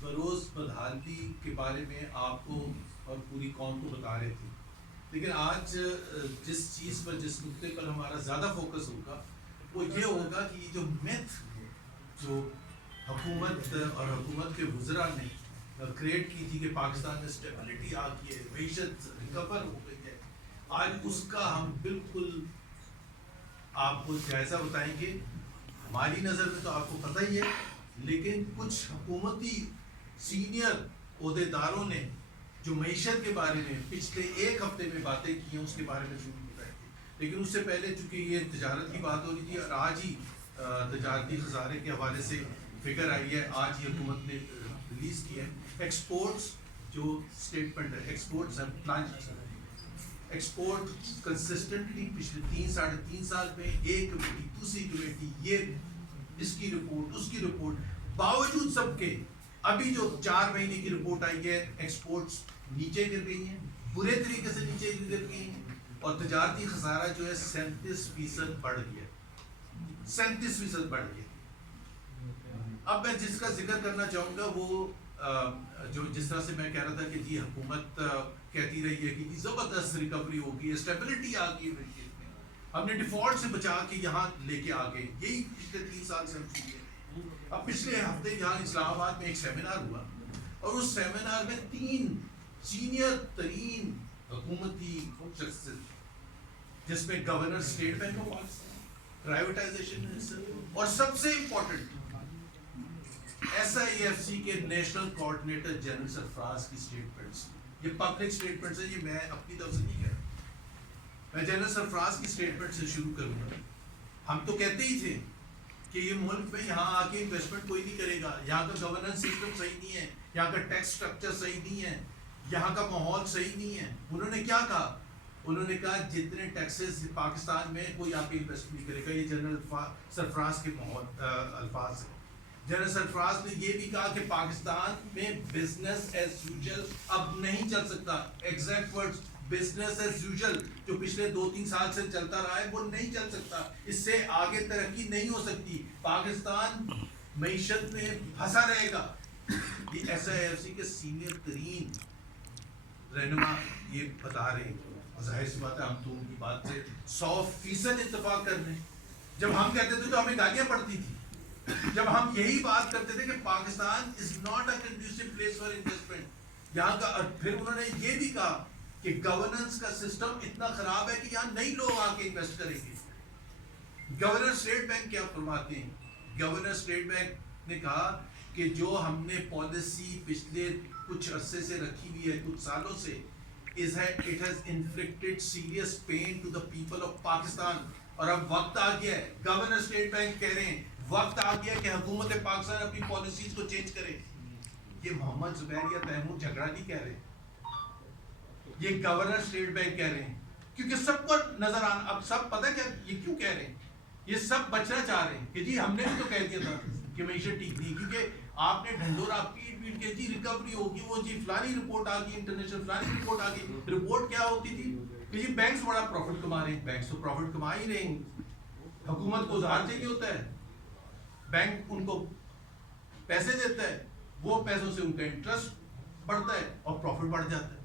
بروز بدحالی کے بارے میں آپ کو اور پوری قوم کو بتا رہے تھے، لیکن آج جس چیز پر جس نقطے پر ہمارا زیادہ فوکس ہوگا وہ یہ ہوگا کہ یہ جو میتھ جو حکومت اور حکومت کے وزراء نے کریٹ کی تھی کہ پاکستان میں اسٹیبلٹی آ گئی ہے، معیشت ریکور ہو گئی ہے، آج اس کا ہم بالکل آپ کو جائزہ بتائیں گے. ہماری نظر میں تو آپ کو پتہ ہی ہے، لیکن کچھ حکومتی سینئر عہدے داروں نے جو معیشت کے بارے میں پچھلے ایک ہفتے میں باتیں کی ہیں اس کے بارے میں ضرور بتائیں گے. لیکن اس سے پہلے چونکہ یہ تجارت کی بات ہو رہی تھی اور آج ہی تجارتی خسارے کے حوالے سے فگر آئی ہے، آج ہی حکومت نے ریلیز کی ہے. ایکسپورٹس جو اسٹیٹمنٹ ہے، ایکسپورٹس ایکسپورٹ کنسسٹنٹلی پچھلے 3-3.5 سال میں ایک کمیٹی دوسری کمیٹی یہ اس کی رپورٹ اس کی رپورٹ، باوجود سب کے ابھی جو 4 مہینے کی رپورٹ آئی ہے ایکسپورٹس نیچے گر گئی ہیں، برے طریقے سے نیچے گر گئی ہیں، اور تجارتی خسارہ جو ہے 37% بڑھ گیا، 37% بڑھ گیا. اب میں جس کا ذکر کرنا چاہوں گا وہ جو جس طرح سے میں کہہ رہا تھا کہ جی حکومت کہتی رہی ہے کہ جی زبردست ریکوری ہوگی، اسٹیبلٹی آ گئی ہے، ہم نے ڈیفالٹ سے بچا کے یہاں لے کے آ گئے. یہی پچھلے 3 سال سے ہم چیزیں. اب پچھلے ہفتے یہاں اسلام آباد میں ایک سیمینار ہوا اور اس سیمینار میں 3 سینئر ترین حکومتی شخصیت، جس میں governor State Bank of Pakistan, privatisation minister, اور سب سے important S I F C کے نیشنل کوآرڈینیٹر جنرل سرفراز کی اسٹیٹمنٹس. یہ پبلک اسٹیٹمنٹس ہیں، یہ میں اپنی طرف سے نہیں کہہ رہا، میں جنرل سرفراز کی اسٹیٹمنٹ سے شروع کروں گا. ہم تو کہتے ہی تھے کہ یہ ملک میں یہاں آ کے انویسٹمنٹ کوئی نہیں کرے گا، یہاں کا گورننس سسٹم صحیح نہیں ہے، یہاں کا ٹیکس سٹرکچر صحیح نہیں ہے، یہاں کا ماحول صحیح نہیں ہے. انہوں نے کیا کہا؟ انہوں نے کہا جتنے ٹیکسز پاکستان میں کوئی آ کے انویسٹ نہیں کرے گا. یہ جنرل سرفراز کے الفاظ ہیں. جنرل سرفراز نے یہ بھی کہا کہ پاکستان میں بزنس ایز یوزل اب نہیں چل سکتا. Exact words business as usual جو پچھلے 2-3 سال سے چلتا رہا ہے وہ نہیں چل سکتا، اس سے آگے ترقی نہیں ہو سکتی، پاکستان معیشت میں پھنسا رہے گا. یہ ایس آئی ایف سی کے سینئر ترین رہنما یہ بتا رہے ہیں. ظاہر سی بات ہے ہم تو ان کی بات سے 100% اتفاق کر رہے ہیں. جب ہم کہتے تھے تو ہمیں گالیاں پڑتی تھی، جب ہم یہی بات کرتے تھے کہ Pakistan is not a conducive place for investment یہاں کا. پھر انہوں نے یہ بھی کہا کہ گورننس کا سسٹم اتنا خراب ہے کہ یہاں نئی لوگ آ کے انویسٹ کریں گے. گورنر اسٹیٹ بینک کیا فرماتے ہیں؟ گورنر اسٹیٹ بینک نے کہا کہ جو ہم نے پالیسی پچھلے کچھ عرصے سے رکھی ہوئی ہے، کچھ سالوں سے، it has inflicted serious pain to the people of Pakistan. اور اب وقت آ گیا ہے، گورنر اسٹیٹ بینک کہہ رہے ہیں وقت آ گیا کہ حکومت پاکستان اپنی پالیسیز کو چینج کرے. یہ محمد زبیر یا تیمور جھگڑا نہیں کہہ رہے، یہ گورنر اسٹیٹ بینک کہہ رہے ہیں. کیونکہ سب کو نظر آنا، اب سب پتہ کیا یہ کیوں کہہ رہے ہیں، یہ سب بچنا چاہ رہے ہیں کہ جی ہم نے بھی تو کہہ دیا تھا کہ معیشت ٹھیک نہیں، کیونکہ آپ نے ڈھنڈور آپ کی پیٹ کے جی ریکوری ہوگی، وہ جی فلانی رپورٹ آ گئی، انٹرنیشنل فلانی رپورٹ آ گئی. رپورٹ کیا ہوتی تھی کہ جی بینکس بڑا پروفٹ کما رہے ہیں. بینکس تو پروفٹ کما ہی رہے ہیں، حکومت کو ادھار چاہیے ہوتا ہے، بینک ان کو پیسے دیتا ہے، وہ پیسوں سے ان کا انٹرسٹ بڑھتا ہے اور پروفٹ بڑھ جاتا ہے.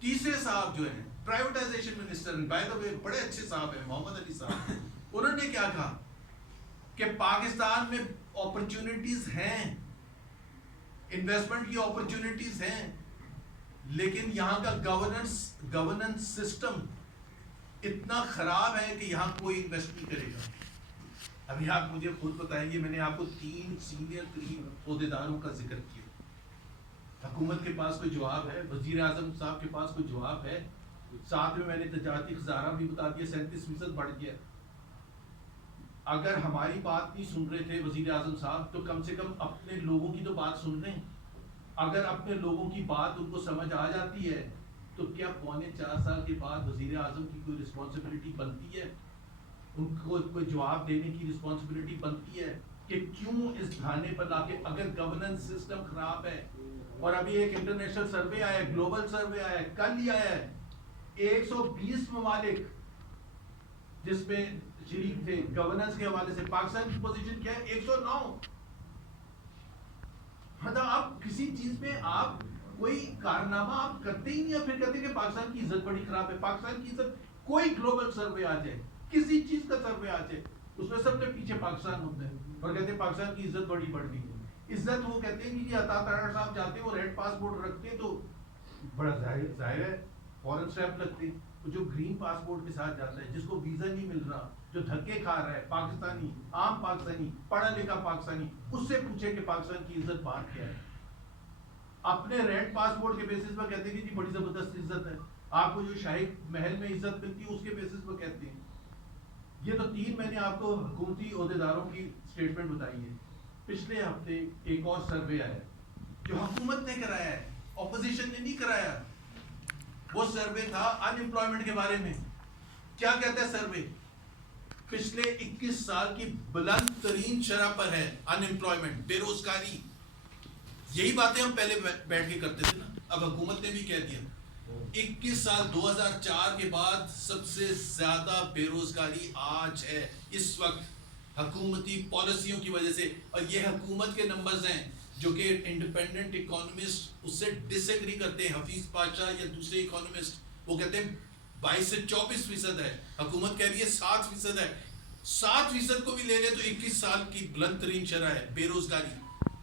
تیسرے صاحب جو ہیں پرائیویٹائزیشن منسٹر، بائی دا وے بڑے اچھے صاحب ہیں، محمد علی صاحب، انہوں نے کیا کہا کہ پاکستان میں اپرچونٹیز ہیں، انویسٹمنٹ کی اپرچونٹیز ہیں، لیکن یہاں کا گورننس سسٹم اتنا خراب ہے کہ یہاں کوئی انویسٹ نہیں کرے گا. ابھی آپ مجھے خود بتائیں گے، میں نے آپ کو 3 سینئر ترین عہدیداروں کا ذکر کیا. حکومت کے پاس کوئی جواب ہے؟ وزیر اعظم صاحب کے پاس کوئی جواب ہے؟ ساتھ میں نے تجارتی خسارہ بھی بتا دیا 37% بڑھ گیا. اگر ہماری بات نہیں سن رہے تھے وزیر اعظم صاحب تو کم سے کم اپنے لوگوں کی تو بات سن لیں. اگر اپنے لوگوں کی بات ان کو سمجھ آ جاتی ہے تو کیا 4.25 سال کے بعد وزیر اعظم کی کوئی رسپانسبلٹی بنتی ہے، ان کو کوئی جواب دینے کی رسپانسبلٹی بنتی ہے کہ کیوں اس دھانے پر لا کے، اگر گورننس سسٹم خراب ہے. اور ابھی ایک انٹرنیشنل سروے آیا ہے، گلوبل سروے آیا ہے، کل ہی آیا ہے، 120 ممالک جس میں شریک تھے گورننس کے حوالے سے. پاکستان کی پوزیشن کیا ہے؟ 109. مطلب آپ کسی کسی چیز میں آپ کوئی کارنامہ آپ کرتے ہی نہیں، پھر کہتے ہیں کہ پاکستان کی عزت بڑی خراب ہے. پاکستان کی عزت کوئی گلوبل سروے آ جائے، کسی چیز کا سروے آ جائے، اس میں سب کے پیچھے پاکستان ہوتا ہے اور کہتے ہیں پاکستان کی عزت بڑی بڑھ گئی ہے. عزت وہ کہتے ہیں کہ عطا ترار صاحب جاتے ہیں وہ ریڈ پاسپورٹ رکھتے ہیں تو بڑا ظاہر ہے فورن اسٹیمپ لگتے ہیں. جو گرین پاسپورٹ کے ساتھ جاتا ہے، جس کو ویزا نہیں مل رہا، جو دھکے کھا رہا ہے، پاکستانی، عام پاکستانی، پڑھا لکھا پاکستانی، اس سے پوچھے کہ پاکستان کی عزت باہر کیا ہے. اپنے ریڈ پاسپورٹ کے بیسس پر کہتے ہیں کہ جی بڑی زبردست عزت ہے. آپ کو جو شاہی محل میں عزت ملتی ہے اس کے بیسس پر کہتے ہیں. یہ تو 3 میں نے آپ کو حکومتی عہدیداروں کی اسٹیٹمنٹ بتائی ہے. پچھلے ہفتے ایک اور سروے آیا جو حکومت نے کرایا ہے، اپوزیشن نے نہیں کرایا. وہ سروے تھا ان امپلائمنٹ کے بارے میں. کیا کہتا ہے سروے؟ پچھلے 21 سال کی بلند ترین شرح پر ہے ان امپلائمنٹ، بے روزگاری. یہی باتیں ہم پہلے بیٹھ کے کرتے تھے نا، اب حکومت نے بھی کہہ دیا 21 سال 2004 کے بعد سب سے زیادہ بے روزگاری آج ہے اس وقت حکومتی پالیسیوں کی وجہ سے. اور یہ حکومت کے نمبرز ہیں جو کہ انڈیپینڈنٹ اکانومسٹ اس سے ڈس ایگری کرتے ہیں. حفیظ پاشا یا دوسرے اکانومسٹ وہ کہتے ہیں 22 سے 24% ہے، حکومت کہہ رہی ہے 7% ہے. 7% کو بھی لے لے تو 21 سال کی بلند ترین شرح ہے بے روزگاری.